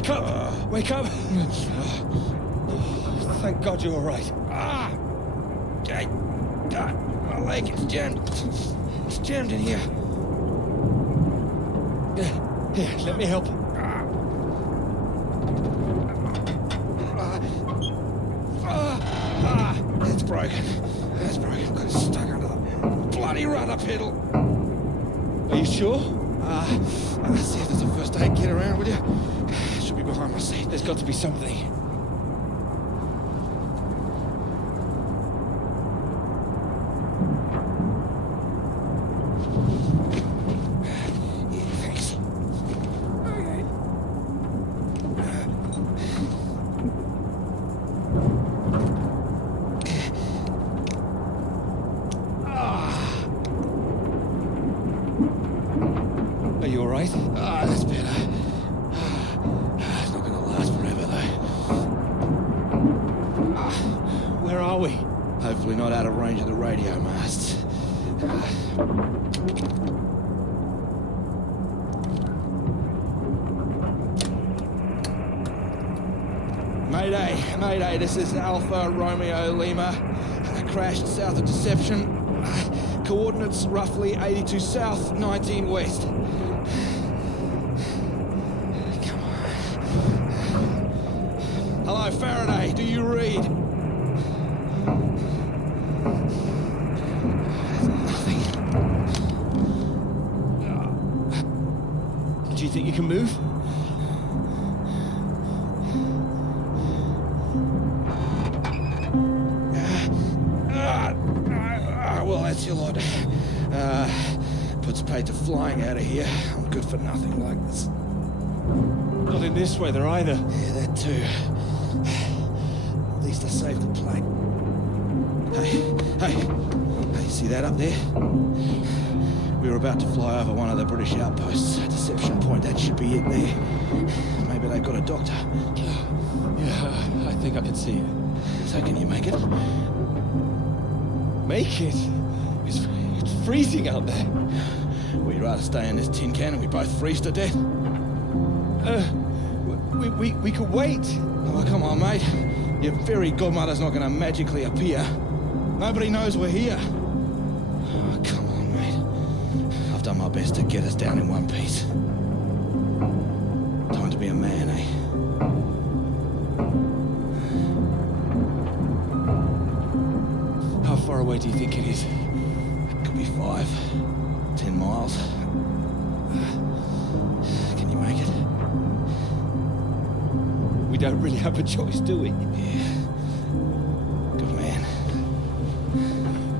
wake up! Wake up! Thank God you're all right. My leg is jammed. It's jammed in here. Here, let me help. It's broken. It's broken. Got stuck under the bloody rudder pedal. Are you sure? See if there's a first aid kit around, will you? Should be behind my seat. There's got to be something. Yeah, thanks. Okay. Are you all right? That's better. It's not gonna last forever, though. Where are we? Hopefully not out of range of the radio masts. Mayday, this is Alpha Romeo Lima. Crashed south of Deception. Coordinates roughly 82 south, 19 west. Come on. Hello, Faraday, do you read? Nothing. Do you think you can move? Well, that's your lot. Puts paid to flying out of here. I'm good for nothing like this. Not in this weather either. Yeah, that too. At least I saved the plane. Hey, see that up there? We were about to fly over one of the British outposts. Deception Point, that should be it there. Maybe they've got a doctor. Yeah, I think I can see it. So can you make it? Make it? It's freezing out there. Would you rather stay in this tin can and we both freeze to death? We could wait. Oh, come on, mate. Your fairy godmother's not going to magically appear. Nobody knows we're here. Oh, come on, mate. I've done my best to get us down in one piece. Time to be a man, eh? How far away do you think it is? Could be 5, 10 miles. Can you make it? We don't really have a choice, do we? Yeah. Good man.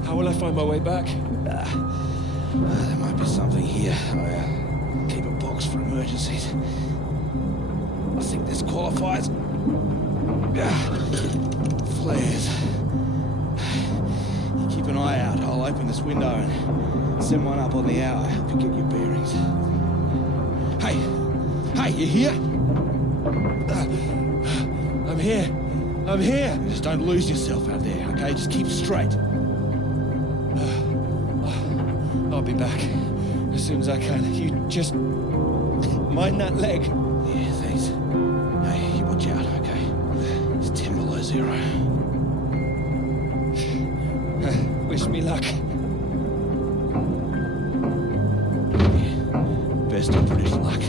How will I find my way back? There might be something here. I keep a box for emergencies. I think this qualifies. Flares. You keep an eye out. I'll open this window and send one up on the hour. Help you get your bearings. Hey, you here? I'm here. Just don't lose yourself out there, okay? Just keep straight. I'll be back as soon as I can. You just mind that leg. Yeah, thanks. Hey, you watch out, okay? It's 10 below 0. Wish me luck. Yeah, best of British luck.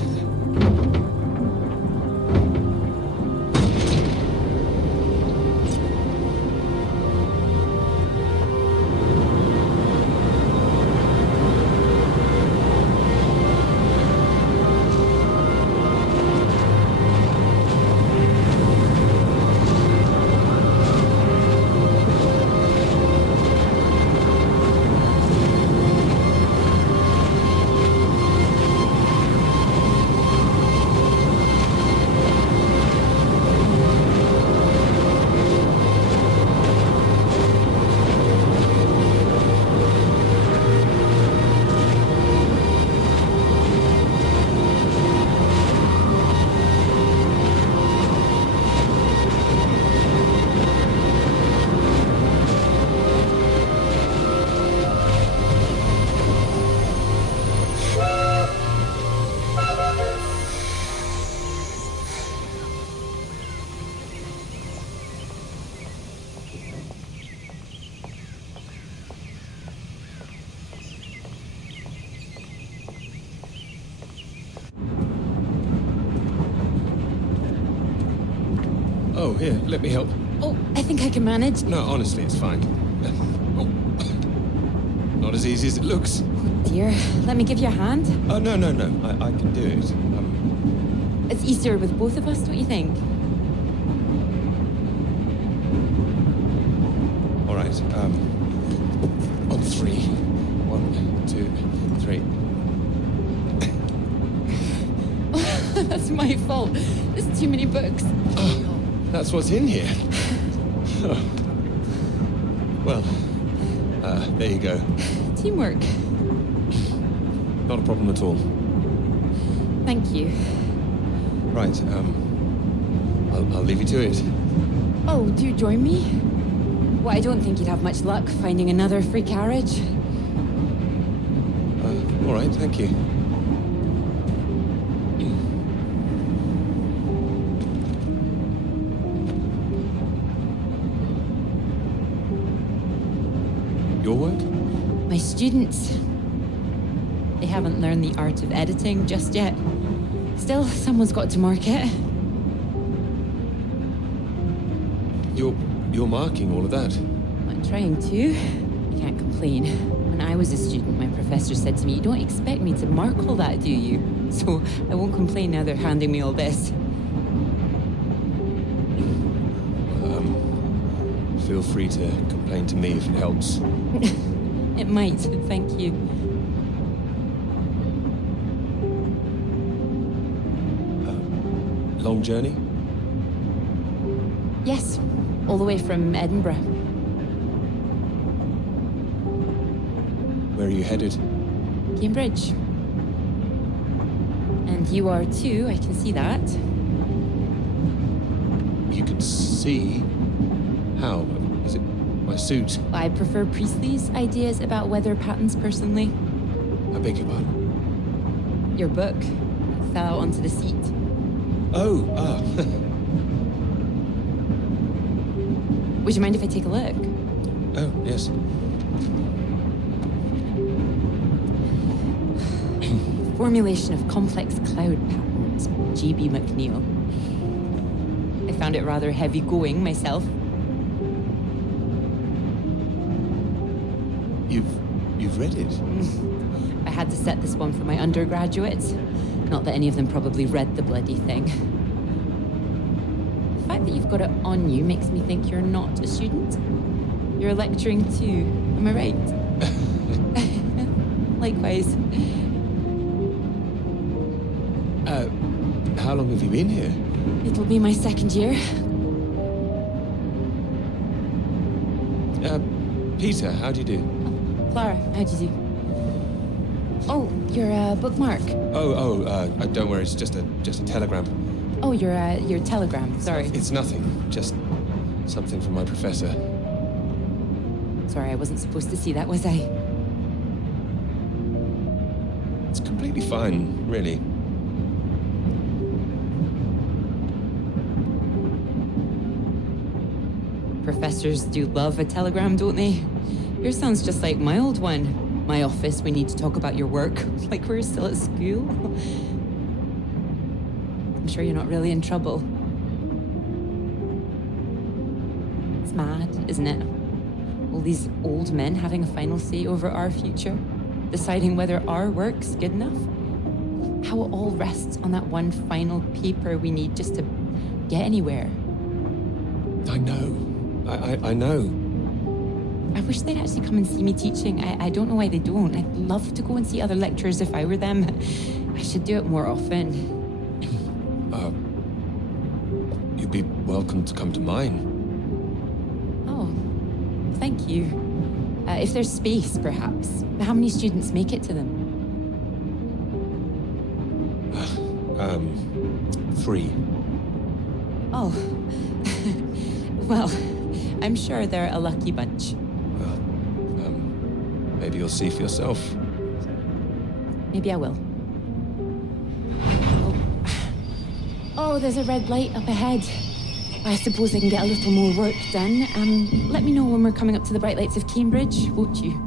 here, let me help. Oh, I think I can manage. No, honestly, it's fine. Oh. Not as easy as it looks. Dear, let me give you a hand. Oh, no. I can do it. It's easier with both of us, don't you think? All right, on 3. 1, 2, 3. That's my fault. There's too many books. Oh, that's what's in here. Oh. Well, there you go. Teamwork. Not a problem at all. Thank you. Right, I'll leave you to it. Oh, do you join me? Well, I don't think you'd have much luck finding another free carriage. All right, thank you. Your work? My students. They haven't learned the art of editing just yet. Still, someone's got to mark it. You're marking all of that? I'm trying to. I can't complain. When I was a student, my professor said to me, "You don't expect me to mark all that, do you?" So I won't complain now they're handing me all this. Feel free to complain to me if it helps. It might, thank you. Long journey? Yes, all the way from Edinburgh. Where are you headed? Cambridge. And you are too, I can see that. You can see? How? Is it my suit? I prefer Priestley's ideas about weather patterns personally. I beg your pardon? Your book fell out onto the seat. Oh, Would you mind if I take a look? Oh, yes. Formulation of complex cloud patterns, G.B. McNeill. I found it rather heavy going myself. You've read it? I had to set this one for my undergraduates. Not that any of them probably read the bloody thing. The fact that you've got it on you makes me think you're not a student. You're lecturing too, am I right? Likewise. How long have you been here? It'll be my second year. Peter, how do you do? Clara, how do you do? Oh, you're a bookmark. Don't worry, it's just a telegram. Oh, your telegram, sorry. It's nothing, just something from my professor. Sorry, I wasn't supposed to see that, was I? It's completely fine, really. Professors do love a telegram, don't they? Yours sounds just like my old one. My office, we need to talk about your work. Like we're still at school. I'm sure you're not really in trouble. It's mad, isn't it? All these old men having a final say over our future, deciding whether our work's good enough. How it all rests on that one final paper we need just to get anywhere. I know. I know. I wish they'd actually come and see me teaching. I don't know why they don't. I'd love to go and see other lecturers if I were them. I should do it more often. You'd be welcome to come to mine. Oh, thank you. If there's space, perhaps. How many students make it to them? 3. Oh. Well, I'm sure they're a lucky bunch. Well, maybe you'll see for yourself. Maybe I will. Oh, there's a red light up ahead. I suppose I can get a little more work done. Let me know when we're coming up to the bright lights of Cambridge, won't you?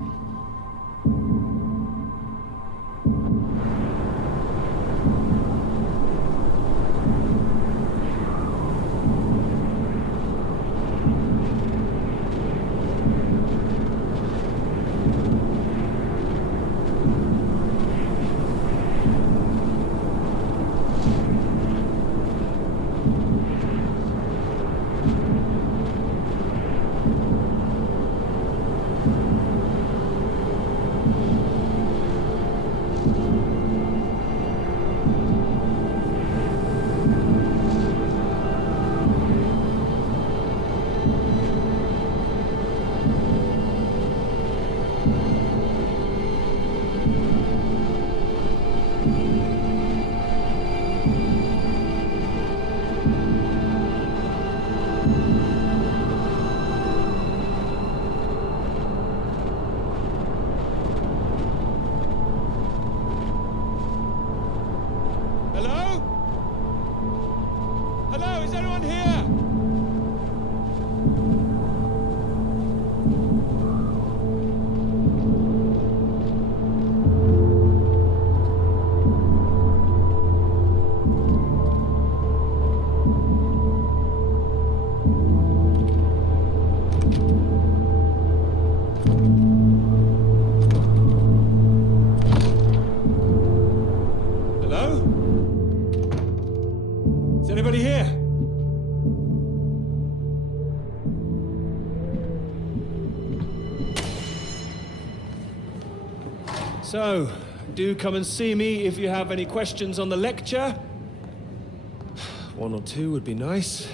Hello? Is anybody here? So, do come and see me if you have any questions on the lecture. One or two would be nice.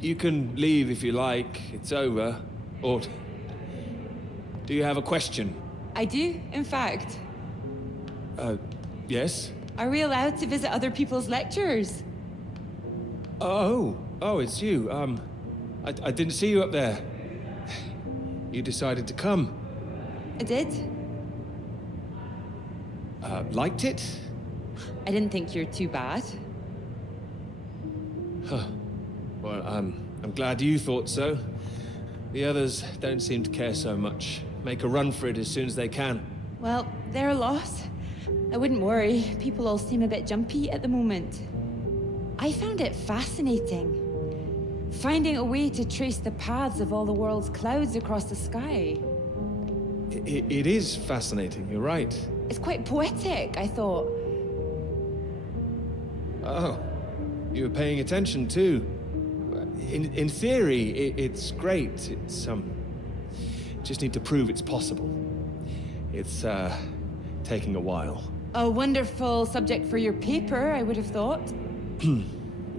You can leave if you like. It's over. Or do you have a question? I do, in fact. Yes? Are we allowed to visit other people's lectures? Oh, it's you. I didn't see you up there. You decided to come. I did. Liked it? I didn't think you're too bad. Well, I'm glad you thought so. The others don't seem to care so much. Make a run for it as soon as they can. Well, they're a loss. I wouldn't worry. People all seem a bit jumpy at the moment. I found it fascinating. Finding a way to trace the paths of all the world's clouds across the sky. It is fascinating, you're right. It's quite poetic, I thought. Oh, you were paying attention too. In theory, it's great. It's, just need to prove it's possible. It's, taking a while. A wonderful subject for your paper, I would have thought.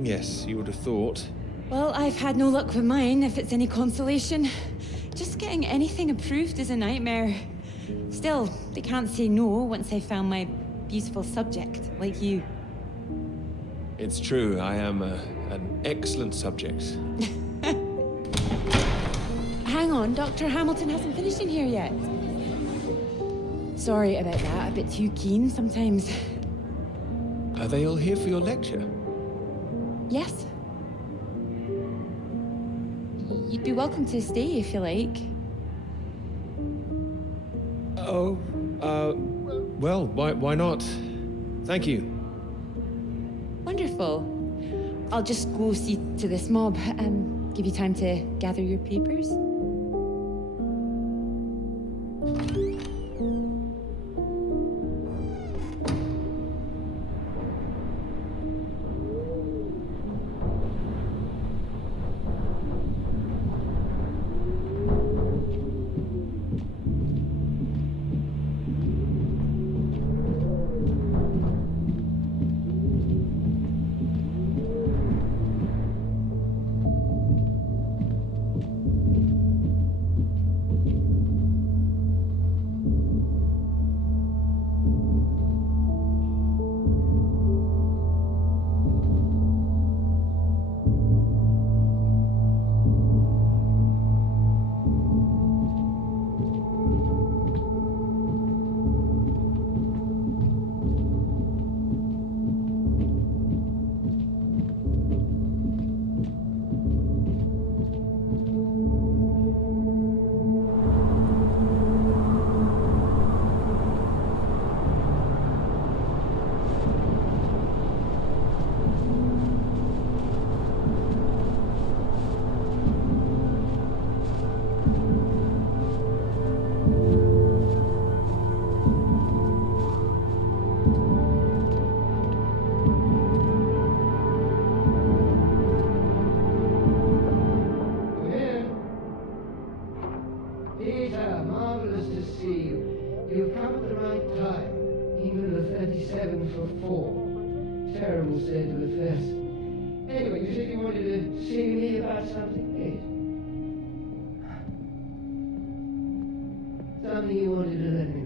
Yes, you would have thought. Well, I've had no luck with mine, if it's any consolation. Just getting anything approved is a nightmare. Still, they can't say no once they've found my beautiful subject, like you. It's true, I am an excellent subject. Hang on, Dr. Hamilton hasn't finished in here yet. Sorry about that, a bit too keen sometimes. Are they all here for your lecture? Yes. You'd be welcome to stay if you like. Oh, well, why not? Thank you. Wonderful. I'll just go see to this mob. Give you time to gather your papers. Peter, marvelous to see you. You've come at the right time. Even the 37 for 4. Terrible state of affairs. Anyway, you said you wanted to see me about something, yes? Something you wanted to let me know.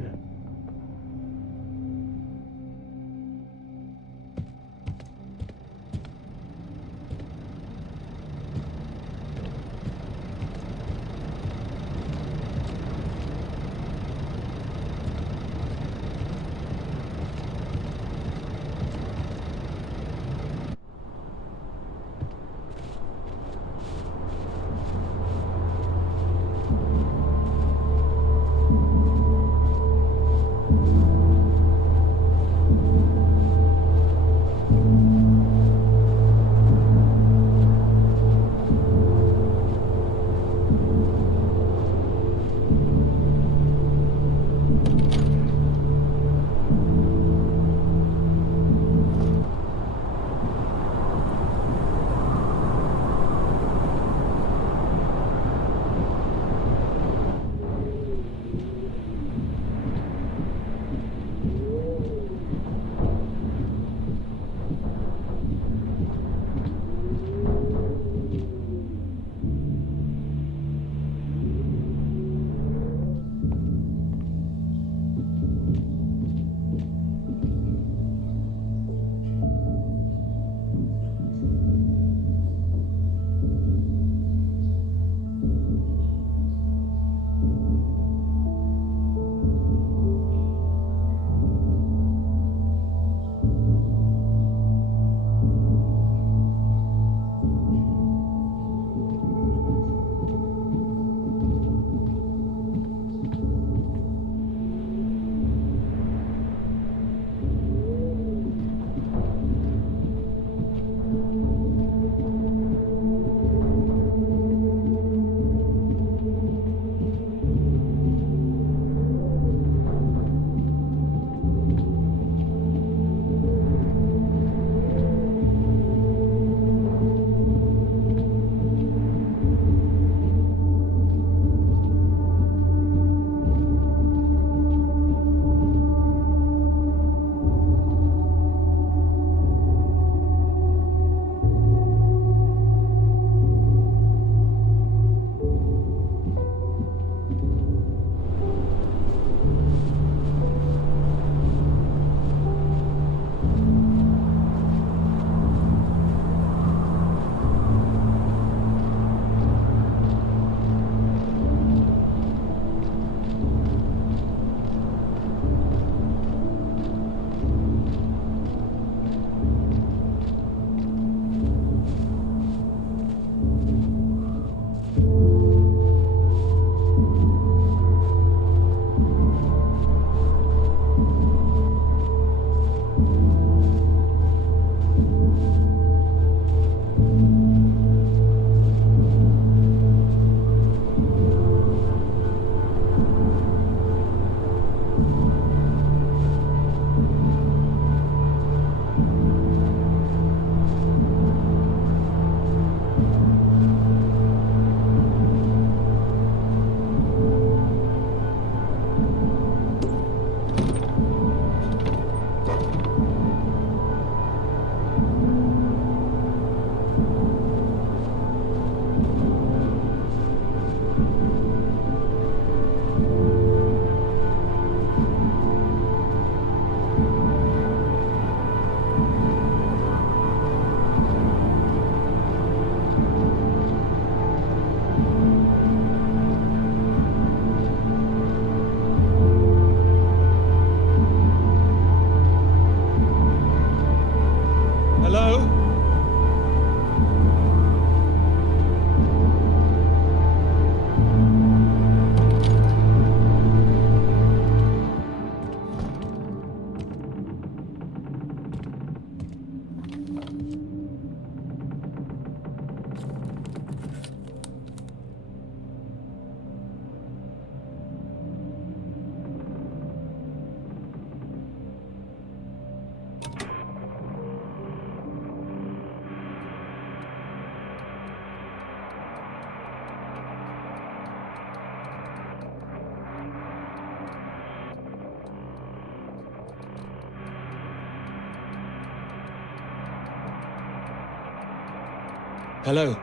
Hello?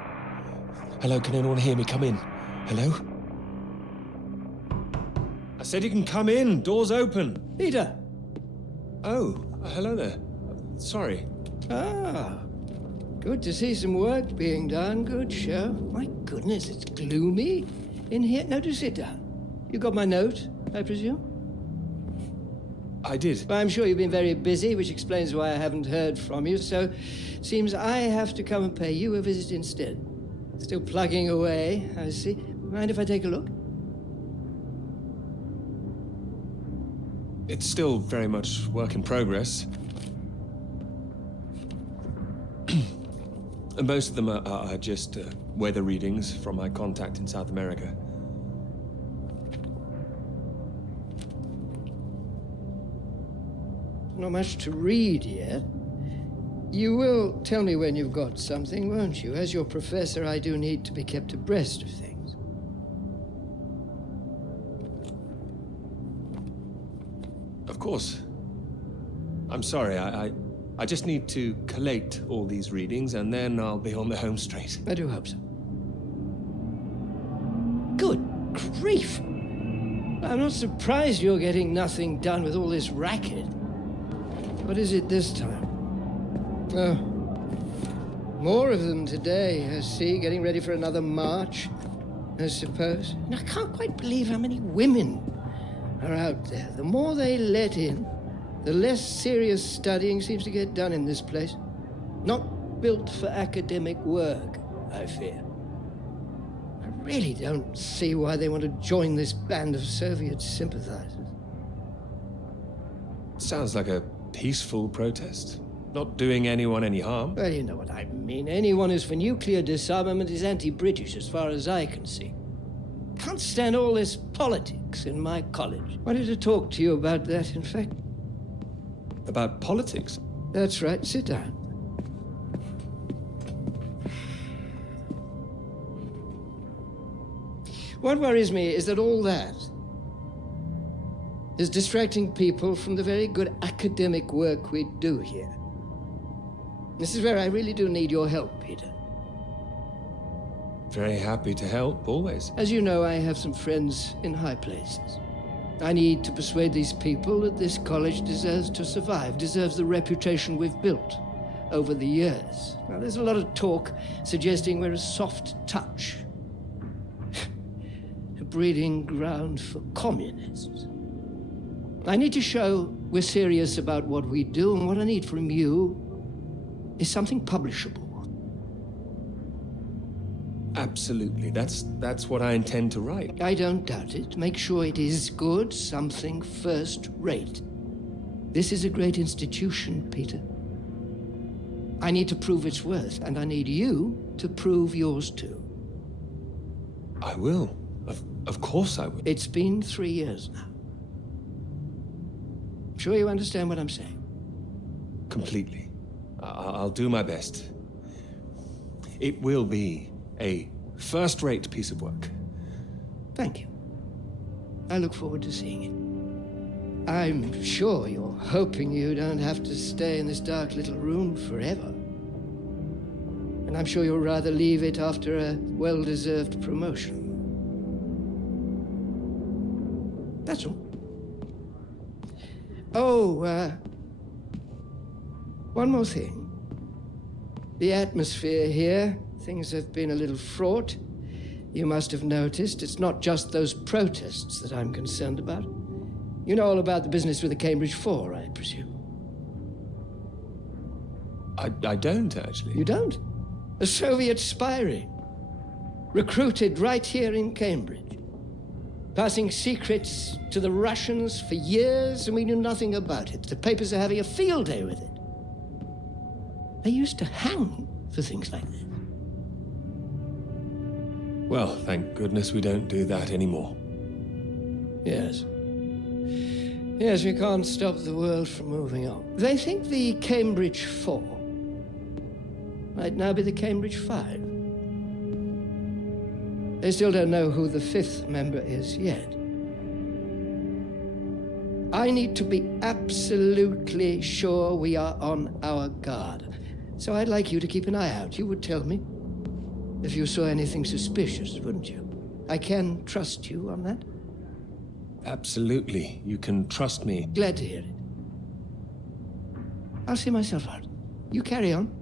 Hello, can anyone hear me? Come in. Hello? I said you can come in. Door's open. Peter! Oh, hello there. Sorry. Ah, good to see some work being done. Good show. My goodness, it's gloomy in here. Now, do sit down. You got my note, I presume? I did. Well, I'm sure you've been very busy, which explains why I haven't heard from you, so seems I have to come and pay you a visit instead. Still plugging away, I see. Mind if I take a look? It's still very much work in progress. And most of them are just weather readings from my contact in South America. Not much to read yet. You will tell me when you've got something, won't you? As your professor, I do need to be kept abreast of things. Of course. I'm sorry, I just need to collate all these readings and then I'll be on the home straight. I do hope so. Good grief! I'm not surprised you're getting nothing done with all this racket. What is it this time? Oh, more of them today, I see, getting ready for another march, I suppose. And I can't quite believe how many women are out there. The more they let in, the less serious studying seems to get done in this place. Not built for academic work, I fear. I really don't see why they want to join this band of Soviet sympathizers. Sounds like a peaceful protest. Not doing anyone any harm. Well, you know what I mean. Anyone who's for nuclear disarmament is anti-British, as far as I can see. Can't stand all this politics in my college. Wanted to talk to you about that, in fact. About politics? That's right. Sit down. What worries me is that all that is distracting people from the very good academic work we do here. This is where I really do need your help, Peter. Very happy to help, always. As you know, I have some friends in high places. I need to persuade these people that this college deserves to survive, deserves the reputation we've built over the years. Now, there's a lot of talk suggesting we're a soft touch, a breeding ground for communists. I need to show we're serious about what we do, and what I need from you is something publishable. Absolutely. That's what I intend to write. I don't doubt it. Make sure it is good, something first-rate. This is a great institution, Peter. I need to prove its worth, and I need you to prove yours too. I will. Of course I will. It's been 3 years now. I'm sure you understand what I'm saying. Completely. I'll do my best. It will be a first-rate piece of work. Thank you. I look forward to seeing it. I'm sure you're hoping you don't have to stay in this dark little room forever. And I'm sure you'll rather leave it after a well-deserved promotion. That's all. Oh, one more thing. The atmosphere here, things have been a little fraught. You must have noticed it's not just those protests that I'm concerned about. You know all about the business with the Cambridge Four, I presume. I don't, actually. You don't? A Soviet spy ring. Recruited right here in Cambridge. Passing secrets to the Russians for years, and we knew nothing about it. The papers are having a field day with it. They used to hang for things like this. Well, thank goodness we don't do that anymore. Yes. Yes, we can't stop the world from moving on. They think the Cambridge Four might now be the Cambridge Five. They still don't know who the fifth member is yet. I need to be absolutely sure we are on our guard. So I'd like you to keep an eye out. You would tell me. if you saw anything suspicious, wouldn't you? I can trust you on that? Absolutely. You can trust me. Glad to hear it. I'll see myself out. You carry on.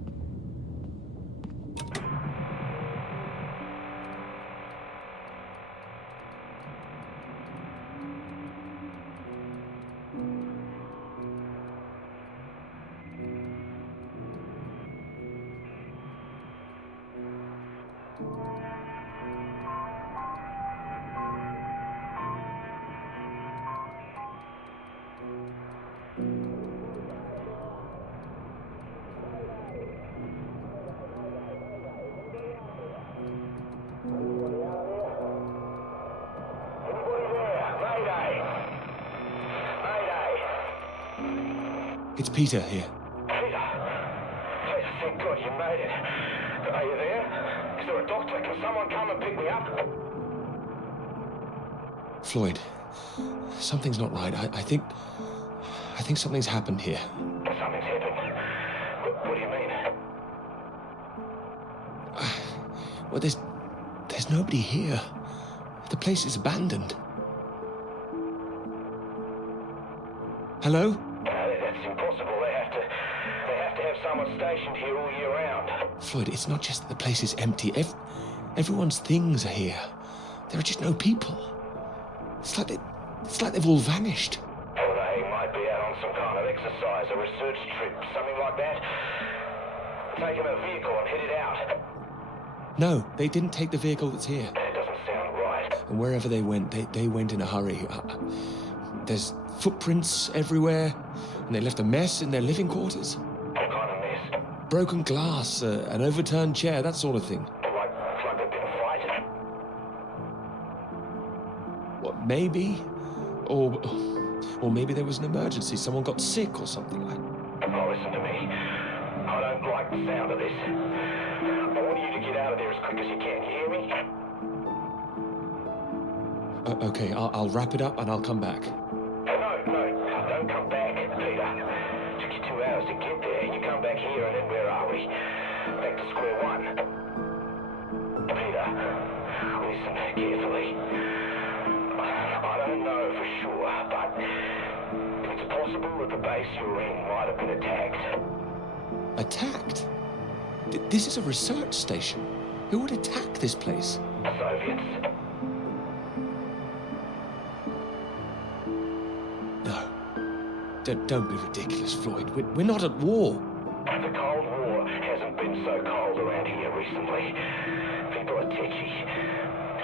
It's Peter here. Peter, thank God you made it. Are you there? Is there a doctor? Can someone come and pick me up? Floyd, something's not right. I think something's happened here. Something's happened. What do you mean? Well, there's nobody here. The place is abandoned. Hello? That's impossible. They have to have someone stationed here all year round. Floyd, it's not just that the place is empty. Everyone's things are here. There are just no people. It's like they've all vanished. Well, they might be out on some kind of exercise, a research trip, something like that. Taking a vehicle and headed out. No, they didn't take the vehicle that's here. That doesn't sound right. And wherever they went, they went in a hurry. There's footprints everywhere, and they left a mess in their living quarters. What kind of mess? Broken glass, an overturned chair, that sort of thing. Like there'd been a fight? What, maybe? Or maybe there was an emergency. Someone got sick or something. Oh, listen to me. I don't like the sound of this. I want you to get out of there as quick as you can. You hear me? Okay, I'll wrap it up and I'll come back. No, don't come back, Peter. Took you 2 hours to get there. You come back here and then where are we? Back to square one. Peter, listen carefully. I don't know for sure, but it's possible that the base you're in might have been attacked. Attacked? This is a research station. Who would attack this place? Soviets. No. Don't be ridiculous, Floyd. We're not at war. The Cold War hasn't been so cold around here recently. People are tetchy.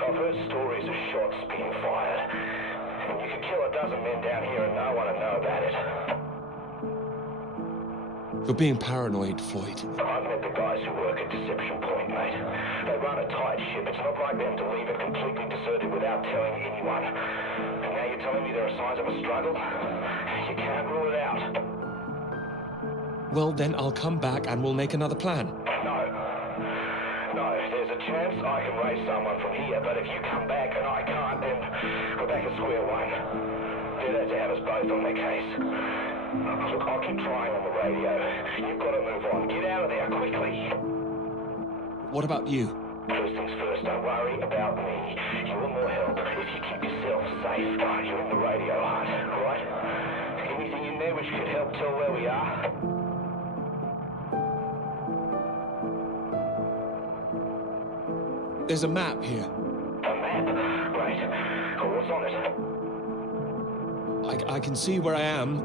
I've heard stories of shots being fired. And you could kill a dozen men down here and no one would know about it. You're being paranoid, Floyd. I've met the guys who work at Deception Point, mate. They run a tight ship. It's not like them to leave it completely deserted without telling anyone. And now you're telling me there are signs of a struggle? You can't rule it out. Well, then I'll come back and we'll make another plan. No, there's a chance I can raise someone from here, but if you come back and I can't, then we're back at square one. They'd have to have us both on their case. Look, I'll keep trying on the radio. You've got to move on. Get out of there quickly. What about you? First things first, don't worry about me. You want more help if you keep yourself safe. You're in the radio hut, right? Anything in there which could help tell where we are? There's a map here. A map? Great. What's on it? I can see where I am.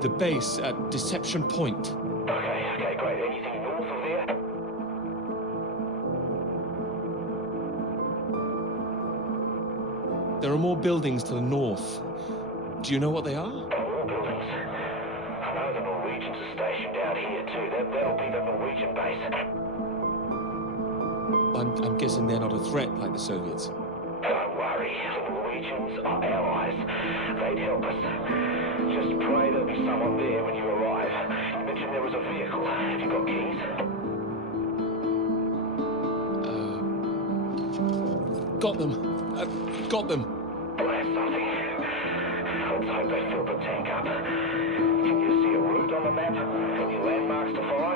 The base at Deception Point. Okay, great. Anything north of there? There are more buildings to the north. Do you know what they are? More buildings. I know the Norwegians are stationed out here too. That'll be the Norwegian base. I'm guessing they're not a threat like the Soviets. Don't worry. The Norwegians are allies. They'd help us. Just pray there'll be someone there when you arrive. You mentioned there was a vehicle. Have you got keys? Got them. Got them. Well, that's something. Let's hope they filled the tank up. Can you see a route on the map? Any landmarks to follow?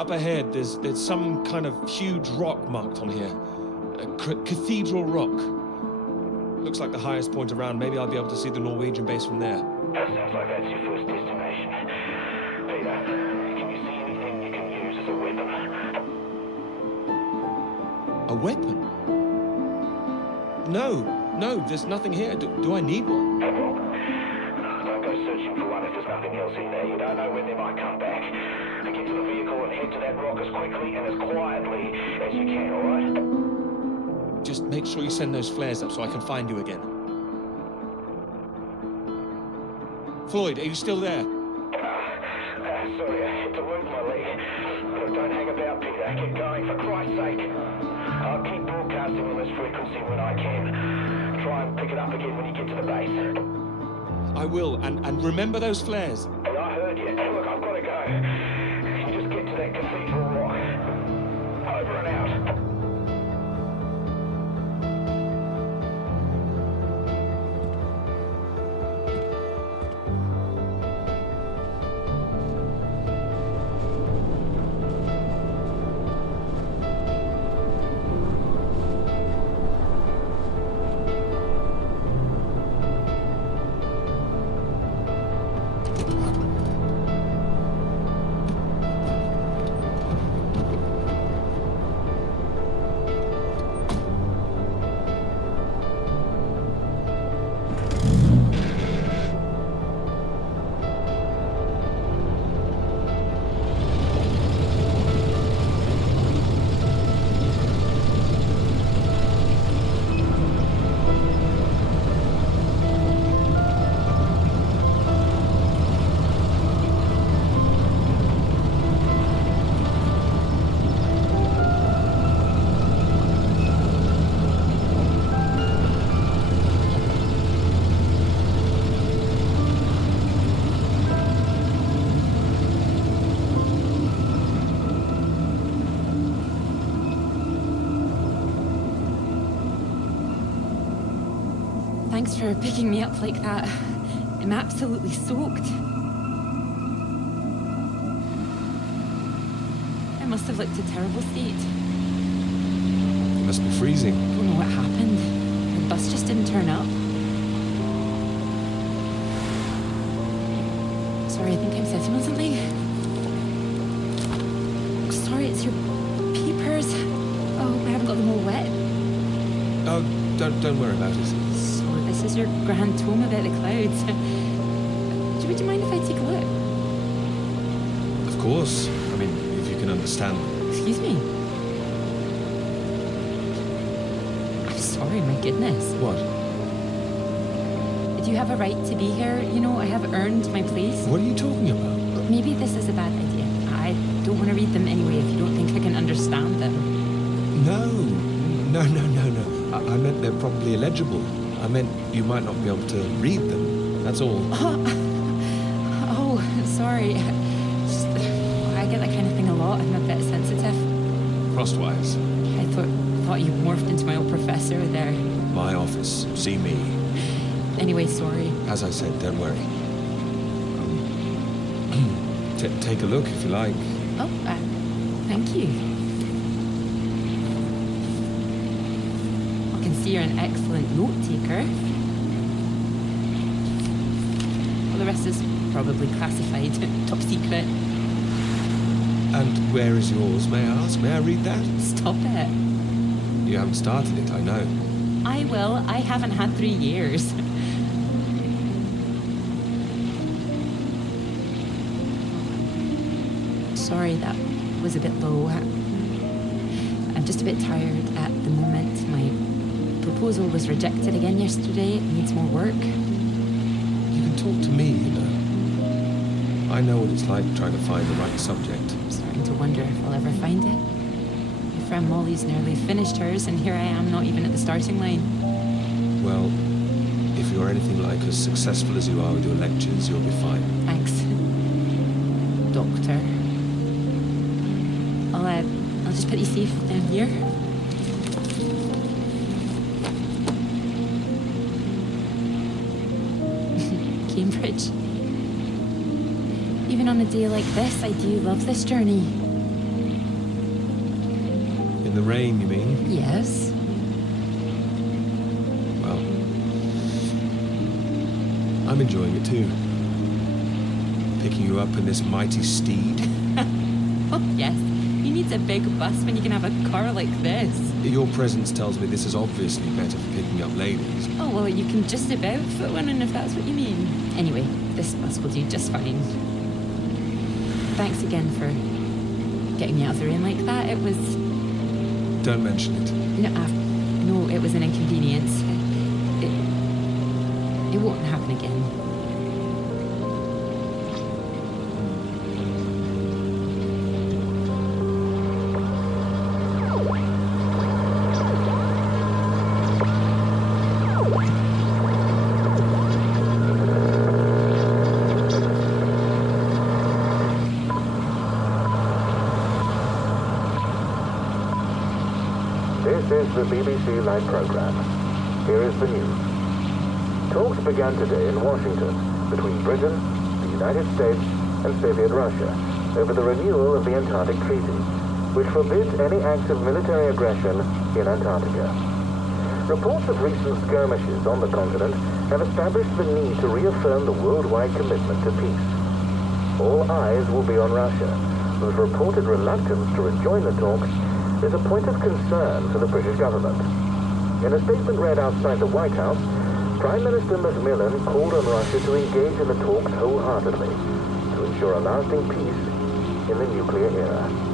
Up ahead, there's some kind of huge rock marked on here. A cathedral rock. Looks like the highest point around. Maybe I'll be able to see the Norwegian base from there. That sounds like that's your first destination. Peter, can you see anything you can use as a weapon? A weapon? No, there's nothing here. Do I need one? Well, don't go searching for one if there's nothing else in there. You don't know when they might come back. Get to the vehicle and head to that rock as quickly and as quietly as you can, all right? Just make sure you send those flares up so I can find you again. Floyd, are you still there? Sorry, I had to lose my leg. Look, don't hang about, Peter. Keep going, for Christ's sake. I'll keep broadcasting on this frequency when I can. Try and pick it up again when you get to the base. I will, and remember those flares. Hey, I heard you. Look, I've got to go. You just get to that cathedral rock. Over and out. Thanks for picking me up like that. I'm absolutely soaked. I must have looked a terrible state. You must be freezing. Don't know what happened. The bus just didn't turn up. Sorry, I think I'm sitting on something. Sorry, it's your peepers. Oh, I haven't got them all wet. Oh, don't worry about it. So this is your grand tome about the clouds. Would you mind if I take a look? Of course. I mean, if you can understand them. Excuse me? I'm sorry, my goodness. What? Do you have a right to be here? You know, I have earned my place. What are you talking about? Maybe this is a bad idea. I don't want to read them anyway if you don't think I can understand them. No. I meant they're probably illegible. I meant you might not be able to read them. That's all. Oh, sorry. Just, I get that kind of thing a lot. I'm a bit sensitive. Crosswise. I thought you morphed into my old professor there. My office. See me. Anyway, sorry. As I said, don't worry. Take a look if you like. Oh, thank you. I can see you're an excellent note taker. Well, the rest is probably classified, top secret. And where is yours, may I ask? May I read that? Stop it. You haven't started it, I know. I will. I haven't had 3 years. Sorry, that was a bit low. I'm just a bit tired at the moment. My proposal was rejected again yesterday. It needs more work. You can talk to me, you know. I know what it's like trying to find the right subject. I'm starting to wonder if I'll ever find it. My friend Molly's nearly finished hers, and here I am, not even at the starting line. Well, if you're anything like as successful as you are with your lectures, you'll be fine. Thanks, Doctor. I'll just put you safe down here. Cambridge. Even on a day like this, I do love this journey. In the rain, you mean? Yes. Well, I'm enjoying it too. Picking you up in this mighty steed. Oh, yes. Who needs a big bus when you can have a car like this? Your presence tells me this is obviously better for picking up ladies. Oh, well, you can just about fit one in if that's what you mean. Anyway, this bus will do just fine. Thanks again for getting me out of the rain like that. It was... Don't mention it. No, it was an inconvenience. It won't happen again. This is the BBC Live program. Here is the news. Talks began today in Washington between Britain, the United States, and Soviet Russia over the renewal of the Antarctic Treaty, which forbids any acts of military aggression in Antarctica. Reports of recent skirmishes on the continent have established the need to reaffirm the worldwide commitment to peace. All eyes will be on Russia, whose reported reluctance to rejoin the talks is a point of concern for the British government. In a statement read outside the White House, Prime Minister Macmillan called on Russia to engage in the talks wholeheartedly to ensure a lasting peace in the nuclear era.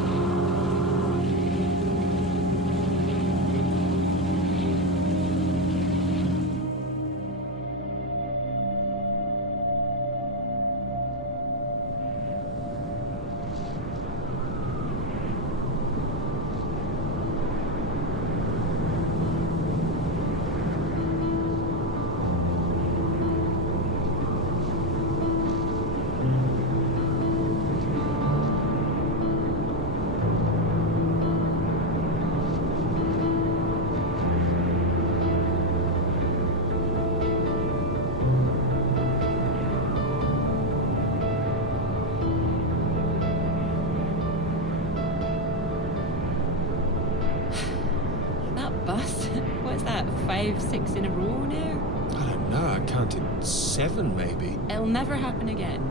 Bus? What's that, 5, 6 in a row now? I don't know, I counted 7 maybe. It'll never happen again.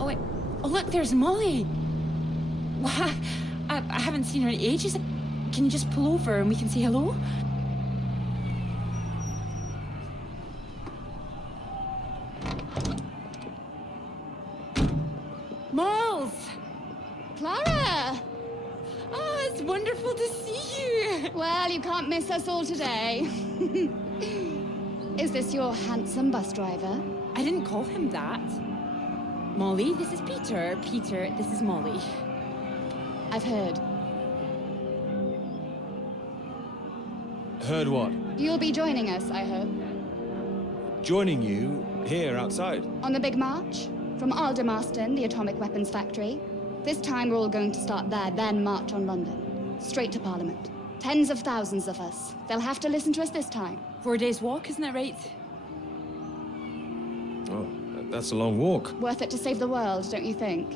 Oh wait, oh look, there's Molly! Wow, I haven't seen her in ages. Can you just pull over and we can say hello? Moles! Clara! Oh, it's wonderful to see you! Well, you can't miss us all today. Is this your handsome bus driver? I didn't call him that. Molly, this is Peter. Peter, this is Molly. I've heard. Heard what? You'll be joining us, I hope. Joining you here outside. On the big march? From Aldermaston, the atomic weapons factory. This time we're all going to start there, then march on London. Straight to Parliament. Tens of thousands of us. They'll have to listen to us this time. 4 days walk, isn't that right? Oh, that's a long walk. Worth it to save the world, don't you think?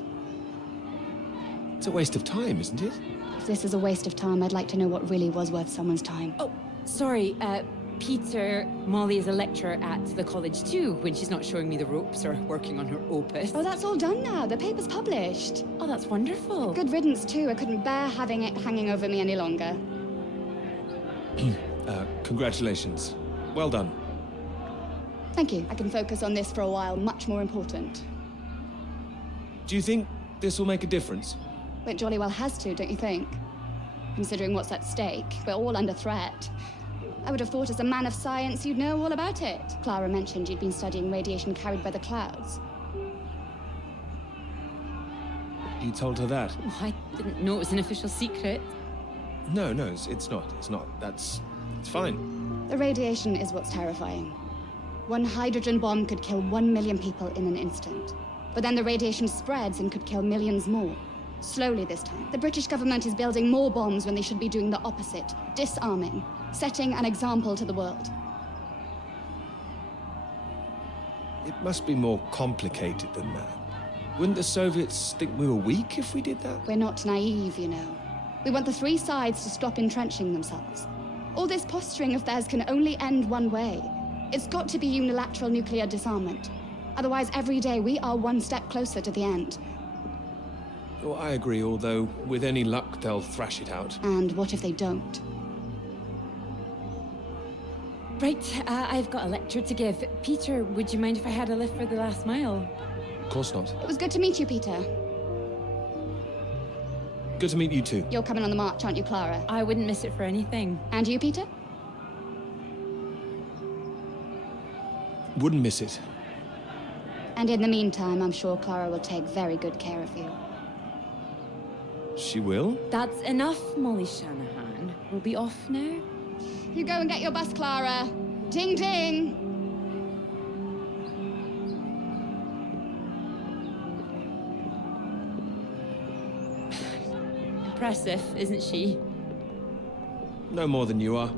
It's a waste of time, isn't it? If this is a waste of time, I'd like to know what really was worth someone's time. Oh, sorry, Peter, Molly is a lecturer at the college too, when she's not showing me the ropes or working on her opus. Oh, that's all done now. The paper's published. Oh, that's wonderful. Good riddance, too. I couldn't bear having it hanging over me any longer. Congratulations. Well done. Thank you. I can focus on this for a while. Much more important. Do you think this will make a difference? It jolly well has to, don't you think? Considering what's at stake, we're all under threat. I would have thought as a man of science you'd know all about it. Clara mentioned you'd been studying radiation carried by the clouds. You told her that? Oh, I didn't know it was an official secret. No, it's not. It's not. It's fine. The radiation is what's terrifying. One hydrogen bomb could kill 1 million people in an instant. But then the radiation spreads and could kill millions more. Slowly this time. The British government is building more bombs when they should be doing the opposite. Disarming. Setting an example to the world. It must be more complicated than that. Wouldn't the Soviets think we were weak if we did that? We're not naive, you know. We want the three sides to stop entrenching themselves. All this posturing of theirs can only end one way. It's got to be unilateral nuclear disarmament. Otherwise, every day we are one step closer to the end. Oh, I agree, although with any luck they'll thrash it out. And what if they don't? Right, I've got a lecture to give. Peter, would you mind if I had a lift for the last mile? Of course not. It was good to meet you, Peter. Good to meet you too. You're coming on the march, aren't you, Clara? I wouldn't miss it for anything. And you, Peter? Wouldn't miss it. And in the meantime, I'm sure Clara will take very good care of you. She will? That's enough, Molly Shanahan. We'll be off now. You go and get your bus, Clara. Ding, ding! Impressive, isn't she? No more than you are.